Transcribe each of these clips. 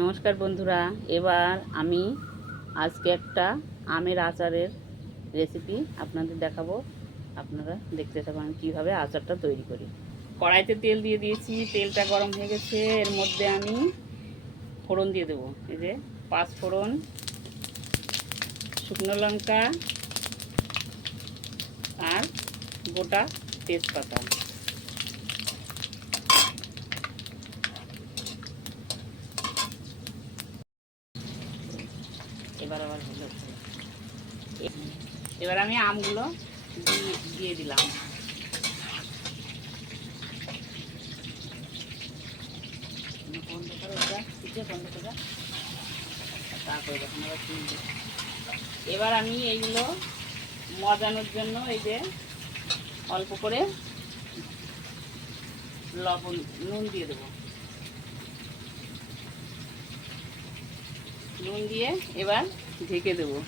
নমস্কার বন্ধুরা, এবার আমি আজকে একটা আমের আচারের রেসিপি আপনাদের দেখাবো। আপনারা দেখতে থাকুন আমি কীভাবে আচারটা তৈরি করি। কড়াইতে তেল দিয়ে দিয়েছি, তেলটা গরম হয়ে গেছে। এর মধ্যে আমি ফোড়ন দিয়ে দেবো। এই যে 5 ফোড়ন, শুকনো লঙ্কা আর গোটা তেজপাতা। এবার আমি আমগুলো দিয়ে দিলাম। এবার আমি এইগুলো মজানোর জন্য এই যে অল্প করে নুন দিয়ে দেবো। নুন দিয়ে এবার ঢেকে দেবো।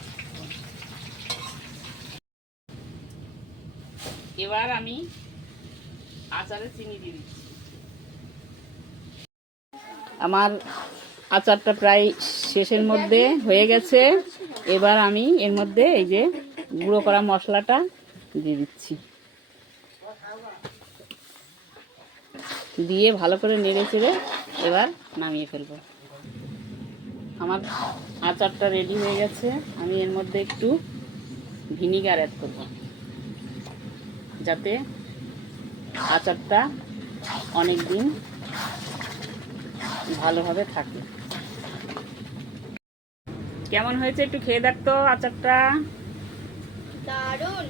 এবার আমি আচারে চিনি দিয়ে দিচ্ছি। আমার আচারটা প্রায় শেষের মধ্যে হয়ে গেছে। এবার আমি এর মধ্যে এই যে গুঁড়ো করা মশলাটা দিয়ে দিচ্ছি, দিয়ে ভালো করে নেড়ে চেড়ে এবার নামিয়ে ফেলবো। আমার আচারটা রেডি হয়ে গেছে। আমি এর মধ্যে একটু ভিনিগার অ্যাড করব, যাতে আচারটা অনেক দিন ভালোভাবে থাকে। কেমন হয়েছে একটু খেয়ে দেখতো আচারটা। দারুণ।